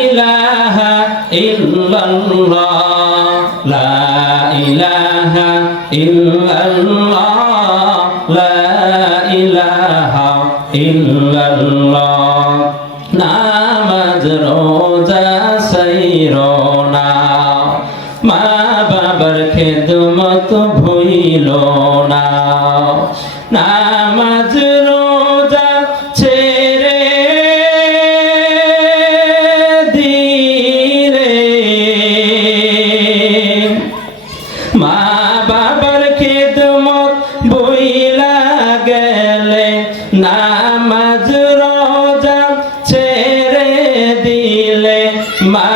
ইলাহা ইল্লাল্লাহ লা ইলাহা ইল্লাল্লাহ লা ইলাহা ইল্লাল্লাহ নামাজ রোজা সাইরনা মা বাবার খেদমত ভুইল না নামাজ রোজা ছেড়ে দিলে মা বাবার খেদমত ভুইলা গেলে নামাজ রোজা ছেড়ে দিলে মা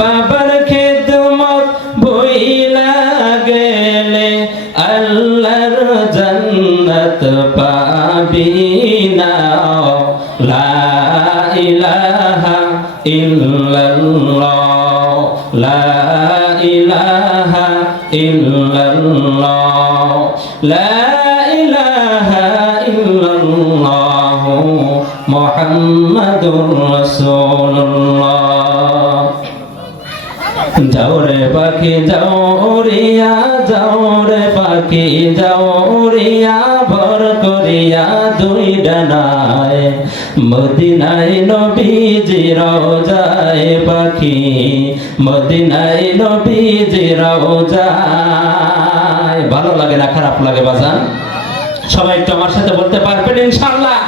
বাবার খেদমত ভুইলা গেলে আল্লাহর জান্নাত পাবি না লা ইলাহা ইল্লাল্লাহ লা ইলাহা ইল্লাল্লাহ লা ইলাহা ইল্লাল্লাহ মুহাম্মাদুর রাসূলুল্লাহ যাও রে পাখি যাও উড়িয়া যাও রে পাখি যাও উড়িয়া ভর করিয়া দুই ডানায় মদিনায় নবীজি রওজায় পাখি মদিনায় নবীজি রওজায় ভালো লাগে না খারাপ লাগে বাজান সবাই একটু আমার সাথে বলতে পারবেন ইনশাআল্লাহ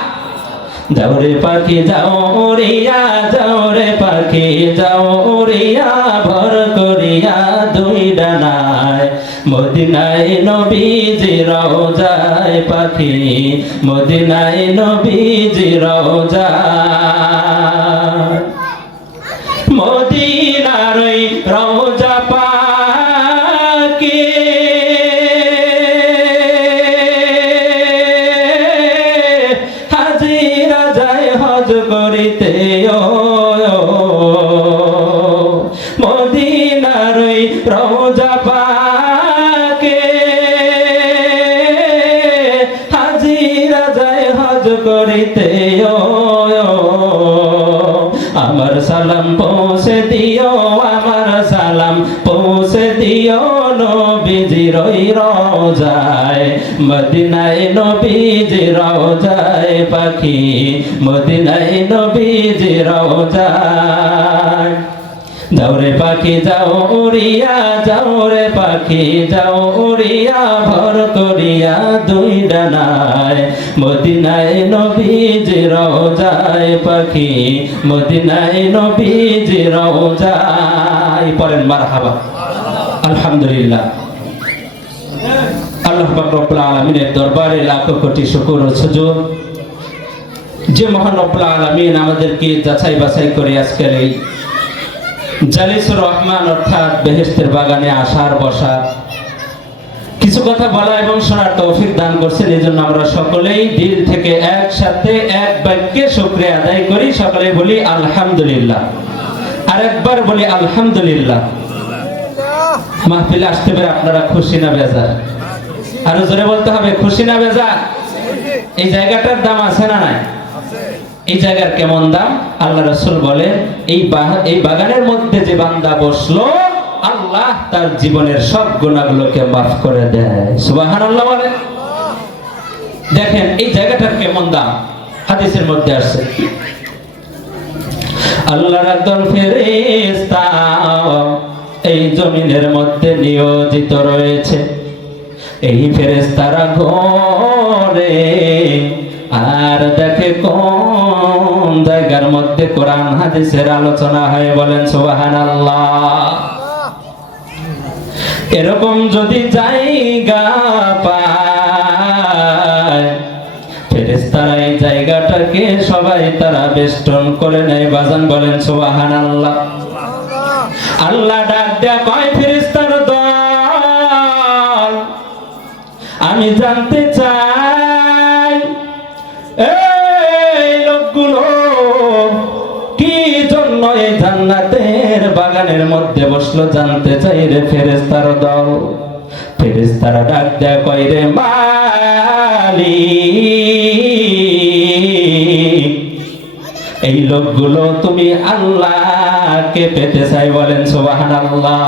যাও রে পাখি যাও উড়িয়া যাও রে পাখি যাও উড়িয়া ভর করিয়া দুই ডানায় মদিনায় নবীজি রওজায় পাখি মদিনায় নবীজি রওজায় মদিনার ওই রওজা পাকে হাজিরা যায় হজ করিতে মদিনার ওই রওজা পাকে হাজিরা যায় হজ করিতে আমার সালাম পৌঁছে দিও আমার সালাম পৌঁছে দিও নবীজির ওই রওজায় মদিনায় নবীজির রওজায় পাখি মদিনায় নবীজির রওজায় যাও রে পাখি যাও উড়িয়া যাও রে পাখি যাও উড়িয়া ভর করিয়া দুই ডানায় মদিনায় নবীজি রওজায় পাখি মদিনায় নবীজি রওজায় পড়েন মারহাবা আলহামদুলিল্লাহ আল্লাহ পাক রব্বুল আলামিনের দরবারে লাখো কোটি শুকর ও সুজুদ যে মহান রব্বুল আলামিন আমাদেরকে যাচাই বাছাই করে আজকের এই জালিসুর রহমান অর্থাৎ বেহেশতের বাগানে আসার বসা কিছু কথা বলা এবং শোনার তৌফিক দান করছেন এই জন্য আমরা সকলেই দিল থেকে একসাথে এক বাক্যে শুকরিয়া আদায় করি সকলে বলি আলহামদুলিল্লাহ আরেকবার বলি আলহামদুলিল্লাহ মাহফিলে আসতে পেরে আপনারা খুশি না বেজার আরো জোরে বলতে হবে খুশি না বেজার এই জায়গাটার দাম আছে না নাই এই জায়গার কেমন দাম আল্লাহ রাসূল বলে এই বাগানের মধ্যে যে বান্দা বসলো আল্লাহ তার জীবনের সব গুনাহগুলোকে মাফ করে দেয় সুবহানাল্লাহ বলে দেখেন এই জায়গাটার কেমন দাম হাদিসের মধ্যে আছে আল্লাহর একদল ফেরেশতা এই জমিনের মধ্যে নিয়োজিত রয়েছে এই ফেরেশতারা ঘরে আর দেখে কোন জায়গার মধ্যে কোরআন হাদিসের আলোচনা হয় বলেন সুবহানাল্লাহ এরকম যদি জায়গা পায় ফেরেশতারা এই জায়গাটাকে সবাই তারা বেষ্টন করে নেয় বাজান বলেন সুবহানাল্লাহ আল্লাহ ডাক দেয়া কয় ফেরেশতার দল আমি জানতে চাই এই লোকগুলো কি জন্য এই জান্নাতের বাগানের মধ্যে বসলো জানতে চাই রে ফেরেশতার দল ফেরেশতারা ডাক দেয়া কয় রে মালিক এই লোকগুলো তুমি আল্লাহকে পেতে চাই, বলেন সুবহানাল্লাহ।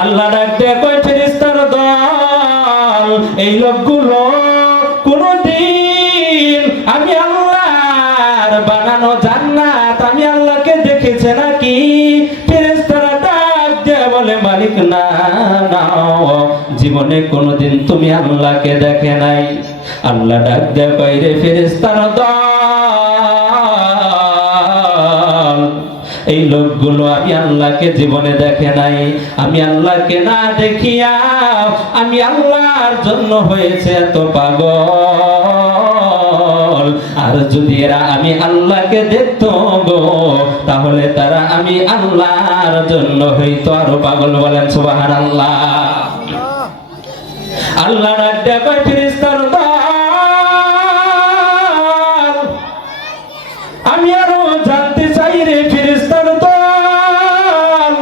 আল্লাহ ডাক দিয়ে কয় ফেরেশতার দল, এই লোকগুলো কোনদিন আমি আল্লাহর বানানো জান্নাত আমি আল্লাহকে দেখেছে নাকি? ফেরেশতারা ডাক দিয়ে বলে মালিক না না, জীবনে কোনদিন তুমি আল্লাহকে দেখে নাই। আল্লাহ ডাক দিয়ে কয় রে ফেরেশতার দল, এই লোকগুলো আমি আল্লাহকে জীবনে দেখে নাই। আমি আল্লাহকে না দেখিয়া আমি আল্লাহর জন্য হয়েছে এত পাগল। আর যদি এরা আমি আল্লাহকে দেখতো গো, তাহলে তারা আমি আল্লাহর জন্য হইতো আরো পাগল, বলেন সুবহানাল্লাহ। আল্লাহ ডাকতে কয় ফেরেশতার দল, আমি আরো জানতে চাই রে ফেরেশতার দল,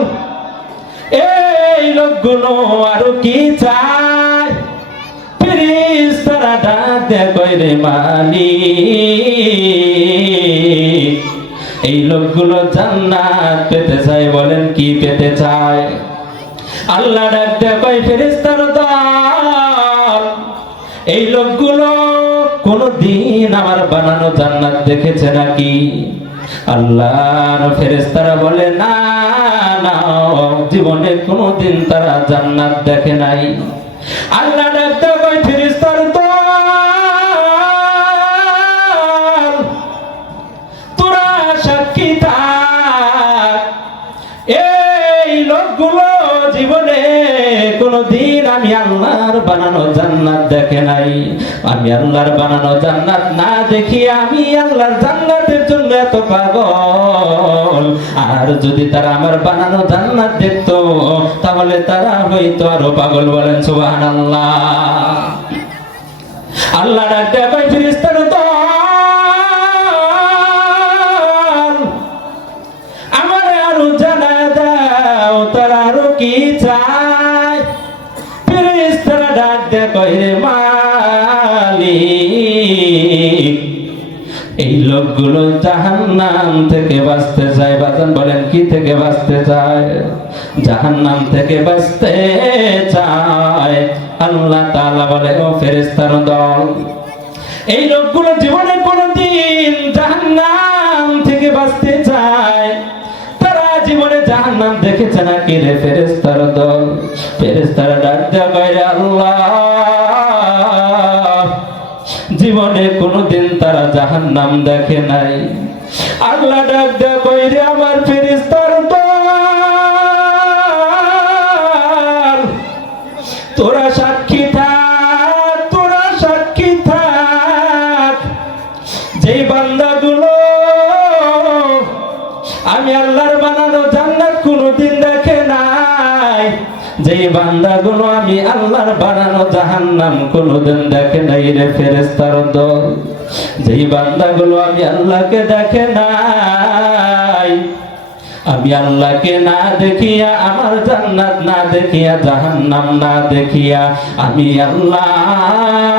এই লোকগুলো আরো কি চায়? ফেরেশতারা ডাকতে কয় রে মালিক, এই লোকগুলো জান্নাত পেতে চায়, বলেন কি পেতে চায়? আল্লাহ ডাকতে কয় ফেরেশতার দল, এই লোকগুলো কোনদিন আমার বানানো জান্নাত দেখেছে নাকি? আল্লাহর ফেরেশতারা বলে না না, জীবনে কোনদিন তারা জান্নাত দেখে নাই। আল্লাহ ডাকতে কয় ফেরেশতার দল, তোরা সাক্ষী থাক, এই লোকগুলো জীবনে কোনদিন আমি আল্লাহর বানানো জান্নাত দেখে নাই। আমি আল্লাহর বানানো জান্নাত না দেখি আমি আল্লাহর জান্নাতের জন্য এত পাগল। আর যদি তারা আমার বানানো জান্নাত দেখতো, তাহলে তারা হয়তো আরো পাগল, বলেন সুবহানাল্লাহ। আল্লাহ ডাকতে কয় ফেরেশতার দল, আমারে আরো জানা দাও তারা আরো কি চায়? ফেরেশতারা ডাকতে কয় রে মালিক, এই লোকগুলো জাহান্নাম থেকে বাঁচতে চায়। বাজান বলেন কি থেকে বাঁচতে চায়? জাহান্নাম থেকে বাঁচতে চায়। আল্লাহ তাআলা বলে ও ফেরেশতার দল, এই লোকগুলো জীবনে কোনদিন জাহান্নাম থেকে বাঁচতে চায়, তারা জীবনে জাহান্নাম দেখেছে নাকি রে ফেরেশতার দল? ফেরেশতারা ডাক দেয়া কয় রে আল্লাহ, জীবনে কোনদিন তারা জাহান্নাম দেখে নাই। আল্লাহ ডাক দেয়া কয় রে আমার ফেরেশতার দল, তোরা সাক্ষী থাক, তোরা সাক্ষী থাক, যেই বান্দাগুলো আমি আল্লাহর বানানো জান্নাত কোনদিন দেখে নাই, যেই বান্দাগুলো আমি আল্লাহর বানানো জাহান্নাম কোনদিন দেখে নাই রে ফেরেশতার দল, যেই বান্দাগুলো আমি আল্লাহকে দেখে নাই, আমি আল্লাহকে না দেখিয়া আমার জান্নাত না দেখিয়া জাহান্নাম না দেখিয়া আমি আল্লাহর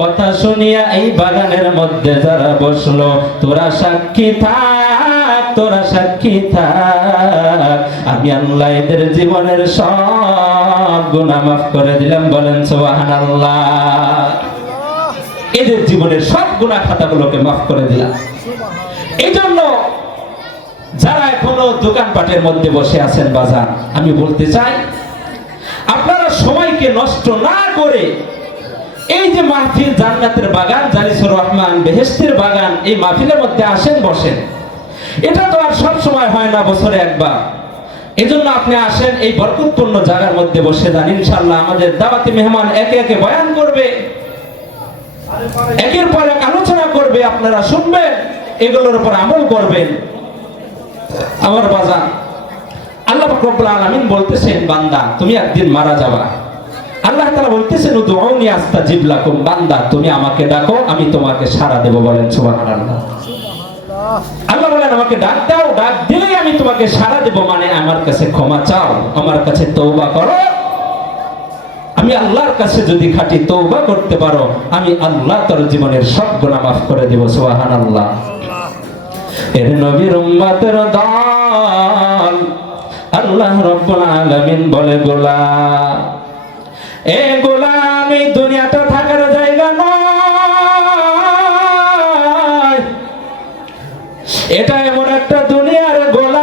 কথা শুনিয়া এই বাগানের মধ্যে যারা বসলো, তোরা সাক্ষী থাক, তোরা সাক্ষী থাক, আমি আল্লাহ এদের জীবনের সব গুনাহ মাফ করে দিলাম, বলেন সুবহানাল্লাহ। এদের জীবনের সব গুনাহ খাতাগুলোকে মাফ করে দিলাম। এই জন্য যারা এখনো দোকানপাটের মধ্যে বসে আছেন বাজার, আমি বলতে চাই আপনারা সময়কে নষ্ট না করে এই যে মাহফিল জান্নাতের বাগান, জালিসুর রহমান বেহেশতের বাগান, এই মাহফিলের মধ্যে আসেন, বসেন। এটা তো আর সব সময় হয় না, বছরে একবার। এজন্য আপনি আসেন, এই বরকতপূর্ণ জায়গার মধ্যে বসে যান। ইনশাআল্লাহ আমাদের দাওয়াতি মেহমান একে একে বয়ান করবে, একের পর এক আলোচনা করবে, আপনারা শুনবেন, এগুলোর উপর আমল করবেন। আমার বাজান, আল্লাহ পাক রব্বুল আলামিন বলতেছেন, বান্দা তুমি একদিন মারা যাবা। আল্লাহ তাআলা বলতেছেন উদউনি আস্তাজিব লাকুম, বান্দা তুমি আমাকে ডাকো, আমি তোমাকে সাড়া দেব, বলেন সুবহানাল্লাহ। আল্লাহ বলেন আমাকে ডাক দাও, ডাক দিলেই আমি তোমাকে সাড়া দেব, মানে আমার কাছে ক্ষমা চাও, আমার কাছে তওবা করো, আমি আল্লাহর কাছে যদি খাঁটি তওবা করতে পারো, আমি আল্লাহ তোর জীবনের সব গুনাহ মাফ করে দেব। সুবহানাল্লাহ। এর নবীর উম্মতের দল আল্লাহ রাব্বুল আলামিন বলে, গোলাম, এ গোলাম, এই দুনিয়াটা থাকার জায়গা নয়, এটা এমন একটা দুনিয়ার গোলাম,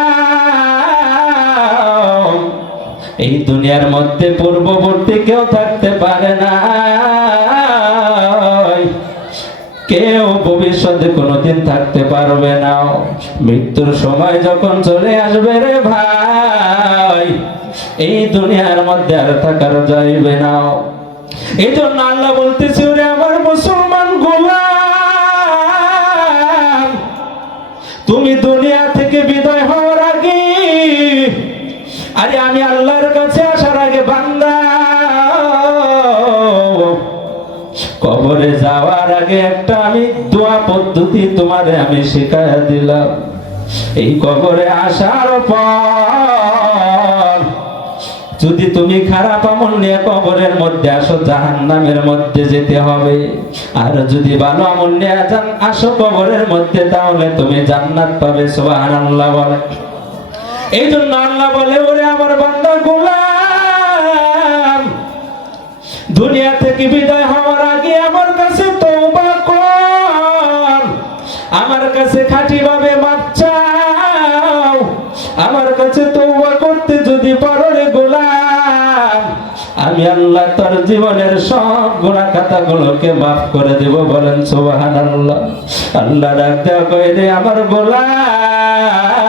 এই দুনিয়ার মধ্যে পূর্ববর্তী কেউ থাকতে পারে না, কেউ ভবিষ্যতে কোনোদিন থাকতে পারবে না। মৃত্যুর সময় যখন চলে আসবে রে ভাই, এই দুনিয়ার মধ্যে আর থাকার যাইবে না। এই জন্য আল্লাহ বলতেছে, ওরে আমার মুসলমান গোলাম, তুমি দুনিয়া থেকে বিদায় হওয়ার আগে, আরে আমি আল্লাহর কাছে আসার আগে বান্দা, কবরে যাওয়ার আগে একটা আমি দোয়া পদ্ধতি তোমারে আমি শিখাইয়া দিলাম। এই কবরে আসার পর যদি তুমি খারাপ আমল নিয়ে কবরের মধ্যে আসো, জাহান্নামের মধ্যে যেতে হবে। আর যদি ভালো আমল নিয়ে আসো কবরের মধ্যে, তাহলে তুমি জান্নাত পাবে। সুবহানাল্লাহ বলে। এই জন্য আল্লাহ বলে, ওরে আমার বান্দা গোলাম, দুনিয়া থেকে বিদায় হওয়ার আগে আমার কাছে তওবা কর, আমার কাছে খাঁটি ভাবে মাপ চাও। আমার কাছে তওবা করতে যদি পারো রে গোলাম, আমি আল্লাহ তোর জীবনের সব গুনাহ খাতাগুলোকে মাফ করে দেব। বলেন সুবহানাল্লাহ। আল্লাহ ডাক দেয়া কয়, রে আমার গোলাম,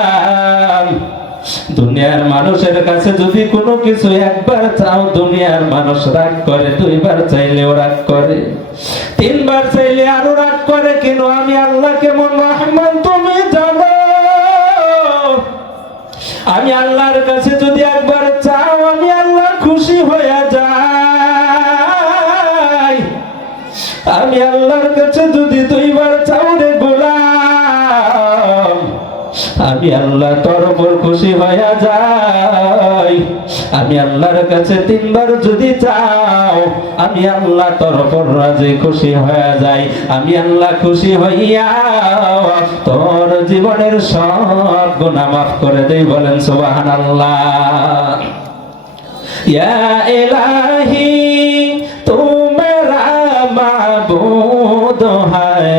দুনিয়ার মানুষের কাছে যদি কোনো কিছু একবার চাও, দুনিয়ার মানুষ রাগ করে, দুইবার চাইলেও রাগ করে, তিনবার চাইলে আরো রাগ করে, কিন্তু আমি আল্লাহ কেমন রহমান তুমি জানো। আমি আল্লাহর কাছে যদি একবার চাও, আমি আল্লাহ খুশি হয়ে যাই। আমি আল্লাহর কাছে যদি দুইবার চাও রে গোলাম, আমি আল্লাহ তোর উপর খুশি হয়ে যাই। আমি আল্লাহর কাছে তিনবার যদি চাও, আমি আল্লাহ তোর উপর রাজি খুশি হয়ে যাই। আমি আল্লাহ খুশি হইয়া তোর জীবনের সব গুনাহ মাফ করে দেই। বলেন সুবহানাল্লাহ। ইয়া ইলাহি তু মেরা মাবুদ হায়,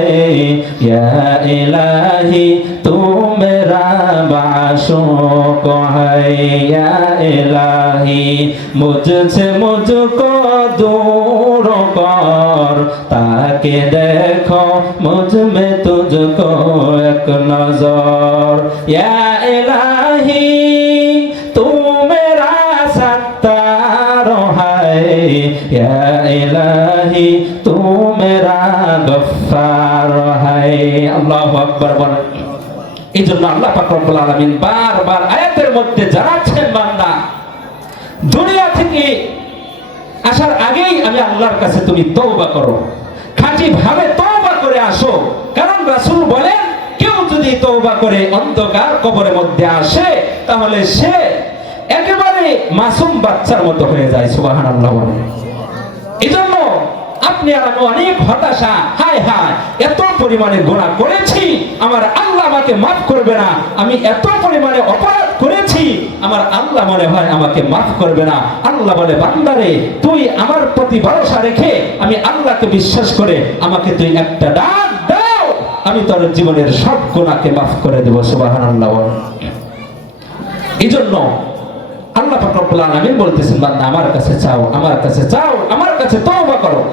ইয়া ইলাহি তু মেরা माशूक है। या इलाही मुझसे मुझको दूर कर, ताकि देखो मुझ में तुझको एक नजर। या इलाही तू मेरा सत्तार है, या इलाही तू मेरा गफ्फार है। अल्लाहु अकबर। बोल। এই জন্য আল্লাহ পাক রব্বুল আলামিন বারবার আয়াতের মধ্যে জানাচ্ছেন, বান্দা দুনিয়া থেকে আসার আগেই আমি আল্লাহর কাছে তুমি তওবা করো, খাঁটি ভাবে তওবা করে আসো। কারণ রাসূল বলেন, কেউ যদি তওবা করে অন্ধকার কবরের মধ্যে আসে, তাহলে সে একেবারে মাসুম বাচ্চার মতো হয়ে যায়। সুবহানাল্লাহ। এই জন্য আপনি আর আমি অনেক হতাশা, হায় হায় এত পরিমাণে গুনাহ করেছি, আমার আল্লাহ আমাকে মাফ করবে না, আমি এত পরিমাণে অপরাধ করেছি, আমার আল্লাহ মনে হয় আমাকে মাফ করবে না। আল্লাহ বলে, বান্দারে তুই আমার প্রতি ভরসা রেখে, আমি আল্লাহকে বিশ্বাস করে আমাকে তুই একটা ডাক দাও, আমি তোর জীবনের সব গুনাহকে মাফ করে দেব। সুবহানাল্লাহ। এই জন্য আল্লাহ পাক রব্বুল আলামিন বলতেছেন, বান্দা আমার কাছে চাও, আমার কাছে চাও, আমার কাছে তওবা করো।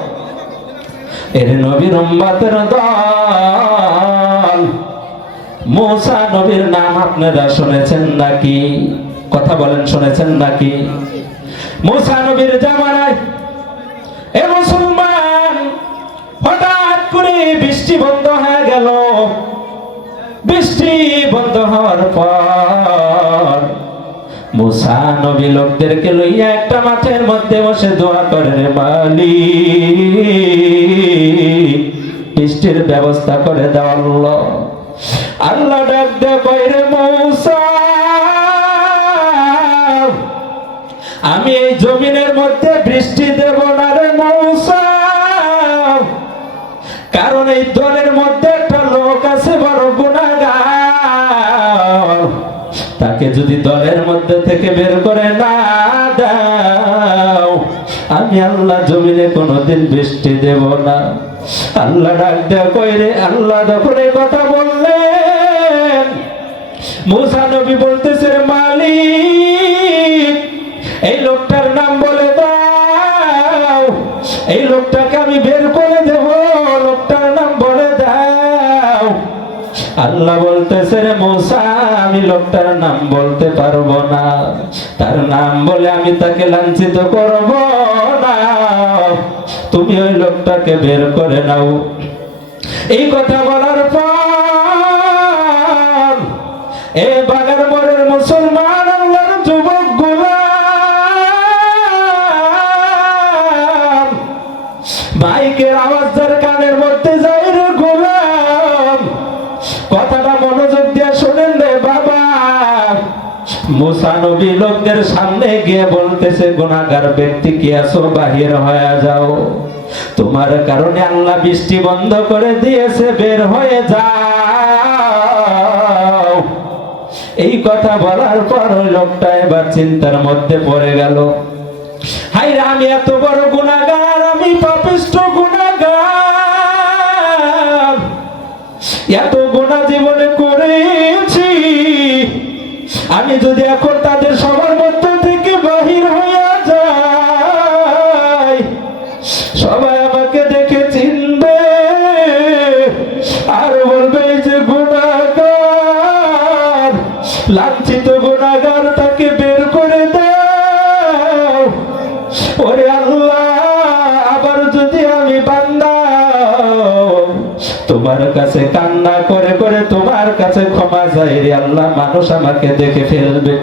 এর নবীর উম্মতের দল মুসা নবীর নাম আপনারা শুনেছেন নাকি? কথা বলেন, শুনেছেন নাকি? মুসা নবীর জামানায় এ মুসলমান হঠাৎ করে বৃষ্টি বন্ধ হয়ে গেল। বৃষ্টি বন্ধ হওয়ার পর মুসা নবী লোকদেরকে লইয়া একটা মাঠের মধ্যে বসে দোয়া করে, রে মালিক বৃষ্টির ব্যবস্থা করে দাও আল্লাহ। আল্লাহ ডাক দে কয়, রে মুসা আমি এই জমিনের মধ্যে বৃষ্টি দেব তাকে যদি দলের মধ্যে থেকে বের করে না দাও, আমি আল্লাহ জমিনে কোনোদিন বৃষ্টি দেব না। আল্লাহ ডাক দেয়া কইরে, আল্লাহ যখন এই কথা বললেন, মুসা নবী বলতেছে, মালিক এই লোকটার নাম বলে দাও, এই লোকটাকে আমি বের করে দেব, লোকটার নাম বলে দাও। আল্লাহ বলতেছে, রে মুসা, আমি লোকটার নাম বলতে পারবো না, তার নাম বলে আমি তাকে লাঞ্ছিত করব না, তুমি ওই লোকটাকে বের করে নাও। এই কথা বলার পর এ বাগার মোড়ের মুসলমান আল্লাহর যুবক গোলাম, মাইকের আওয়াজ যার কানের মধ্যে যায়, রে গোলাম কথাটা মনোযোগ দিয়ে শোনেন রে বাবা। মুসা নবী লোকদের সামনে গিয়ে বলতেছে, গুনাহগার ব্যক্তি কি আছো, বাহির হয়ে যাও, তোমার কারণে আল্লাহ বৃষ্টি বন্ধ করে দিয়েছে, বের হয়ে যাও। এই কথা বলার পর ওই লোকটা এবার চিন্তার মধ্যে পড়ে গেল, হাই রে, আমি এত বড় গুনাহগার, আমি পাপিষ্ঠ গুনাহগার, এত গুনাহ জীবনে করেছি, আমি যদি এখন তাদের সবার মধ্যে থেকে বাহির হইয়া যাই, সবাই আমাকে দেখে চিনবে আর বলবে যে গুনাহগার, লাঞ্ছিত গুনাহগার, তাকে বের করে দাও। ওরে আল্লাহ, আবার যদি আমি বান্দা তোমার কাছে কান্না করে করে তোমার কাছে ক্ষমা চাই, রে আল্লাহ, মানুষ আমাকে দেখে ফেলবে,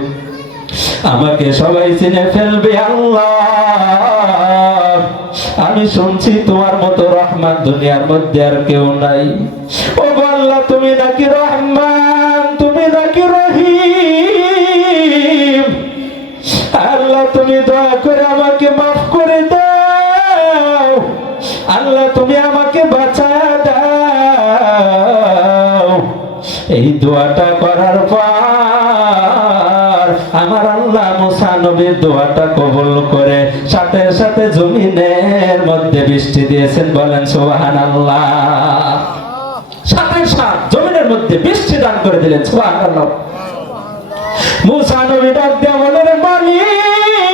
আমাকে সবাই চিনে ফেলবে। আল্লাহ, আমি শুনছি তোমার মতো রহমান দুনিয়ার মধ্যে আর কেউ নাই। ও আল্লাহ, তুমি নাকি রহমান, তুমি নাকি রহিম, আল্লাহ তুমি দয়া করে আমাকে মাফ করে দাও, আল্লাহ তুমি আমাকে বাঁচায়া দাও। এই দোয়াটা করার পর আমার আল্লাহ মুসা নবীর দোয়াটা কবুল করে সাথে সাথে জমিনের মধ্যে বৃষ্টি দিয়েছেন, বলেন সুবহানাল্লাহ। সাথে সাথে জমিনের মধ্যে বৃষ্টি দান করে দিলেন, সুবহানাল্লাহ। মুসা নবী ডাক দিয়ে বলেন, মালিক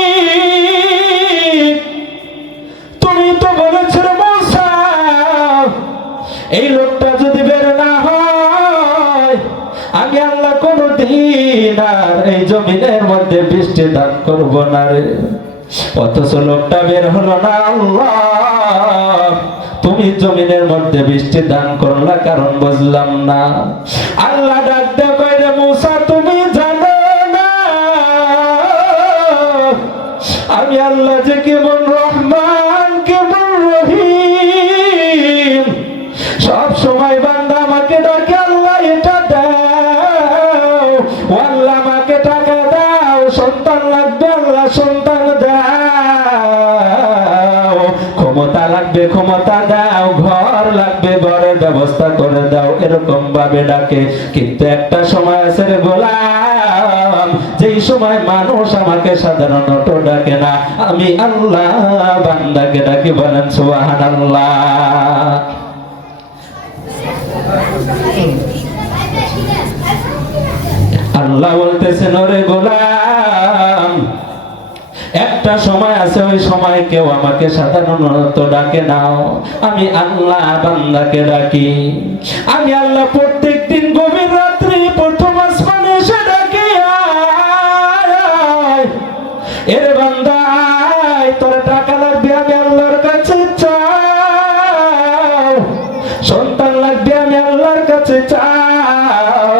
তুমি তো বলেছিলে মুসা, এই লোকটা যদি বের না হয়, আমি আল্লাহ কোনদিন আর এই জমিনের মধ্যে বৃষ্টি দান করব না রে। অথচ লোকটা বের হলো না, আল্লাহ তুমি জমিনের মধ্যে বৃষ্টি দান করলা, কারণ বুঝলাম না। আল্লাহ ডাক দিয়ে কয়, রে মুসা, তুমি জানো না আমি আল্লাহ যে কেমন রহমান, কেমন রহিম, সব সময় বান্দা আমাকে ডাকে, আল্লাহ এটা দাও, আল্লাহ আমাকে টাকা দাও, সন্তান লাগবে, আল্লাহ সন্তান দাও, ক্ষমতা লাগবে, ক্ষমতা দাও, ঘর লাগবে, ঘরের ব্যবস্থা করে দাও, এরকম ভাবে ডাকে। কিন্তু একটা সময় আছে রে গোলাম, যেই সময় মানুষ আমাকে সাধারণত ডাকে না, আমি আল্লাহ বান্দাকে ডাকি, বলেন সুবহানাল্লাহ। আল্লাহ বলতেছেন, ওরে গোলাম, একটা সময় আছে, ওই সময় কেউ আমাকে সাধারণত ডাকে নাও, আমি আল্লাহ বান্দাকে ডাকি। আমি আল্লাহ প্রত্যেক দিন গভীর রাত্রি প্রথম আসমানে এসে ডাকি, এর বান্দা তোর টাকা লাগবে, আমি আল্লাহর কাছে চাও, সন্তান লাগবে, আমি আল্লাহর কাছে চাও,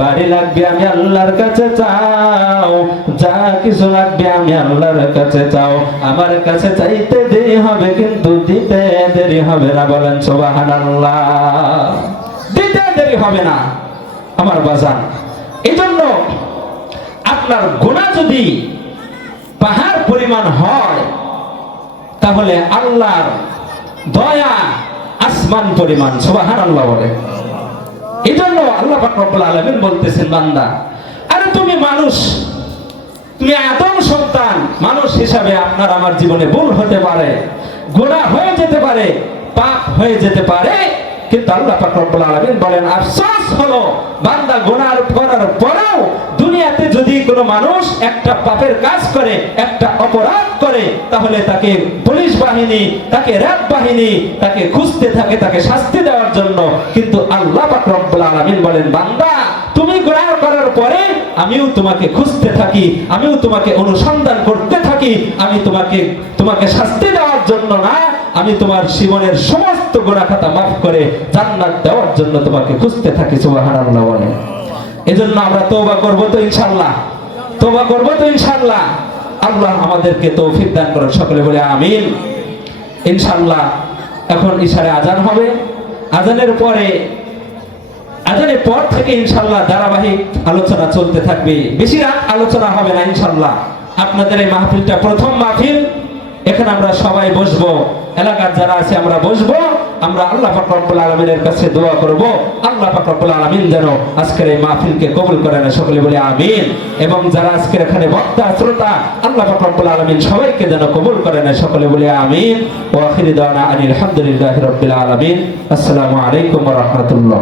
বাড়ি লাগবে, আমি আল্লাহর কাছে চাও, যা কিছু লাগবে আমি আল্লাহর কাছে চাও। আমার কাছে চাইতে দেরি হবে, কিন্তু দিতে দেরি হবে না, বলেন সুবহানাল্লাহ। দিতে দেরি হবে না আমার বাজান। এই জন্য আপনার গুনাহ যদি পাহাড় পরিমাণ হয়, তাহলে আল্লাহর দয়া আসমান পরিমাণ, সুবহানাল্লাহ বলে। এই জন্য আল্লাহ পাক রব্বুল আলামিন বলতেছেন, বান্দা তুমি মানুষ, তুমি আদম সন্তান, মানুষ হিসাবে আপনার আমার জীবনে ভুল হতে পারে, গুনাহ হয়ে যেতে পারে, পাপ হয়ে যেতে পারে, কিন্তু আল্লাহ পাক রব্বুল আলামিন বলেন আফসোস হলো বান্দা গুনাহ করার পরেও দুনিয়াতে যদি কোনো মানুষ একটা পাপের কাজ করে, একটা অপরাধ করে, তাহলে তাকে পুলিশ বাহিনী, তাকে র‍্যাব বাহিনী তাকে খুঁজতে থাকে, তাকে শাস্তি দেওয়ার জন্য। কিন্তু আল্লাহ পাক রব্বুল আলামিন বলেন বান্দা তুমি গুনাহ করার পরে আমিও তোমাকে খুঁজতে থাকি, আমিও তোমাকে অনুসন্ধান করতে থাকি, আমি তোমাকে শাস্তি দেওয়ার জন্য না, আমি তোমার জীবনের সমস্ত গুনাহ খাতা মাফ করে জান্নাত দেওয়ার জন্য তোমাকে খুঁজতে থাকি। সুবহানাল্লাহ বলেন। এজন্য আমরা তওবা করব তো ইনশাআল্লাহ, তওবা করব তো ইনশাআল্লাহ। আল্লাহ আমাদেরকে তৌফিক দান করেন, সকলে বলে আমিন। ইনশাআল্লাহ এখন ইশারে আজান হবে, আজানের পর থেকে ইনশাআল্লাহ ধারাবাহিক আলোচনা চলতে থাকবে, বেশি রাত আলোচনা হবে না ইনশাআল্লাহ। আপনাদের এই মাহফিলটা প্রথম মাহফিল, এখানে আমরা সবাই বসবো, এলাকার যারা আছে আমরা বসবো, আমরা আল্লাহ পাক রব্বুল আলামিনের কাছে দোয়া করব আল্লাহ পাক রব্বুল আলামিন যেন আজকের এই মাহফিলকে কবুল করেন, সকলে বলে আমিন। এবং যারা আজকের এখানে বক্তা শ্রোতা, আল্লাহ পাক রব্বুল আলামিন সবাইকে যেন কবুল করেন, সকলে বলে আমিন। ওয়া আখিরু দাওয়ানা আনিল হামদুলিল্লাহি রাব্বিল আলামিন। আসসালামু আলাইকুম ওয়া রাহমাতুল্লাহ।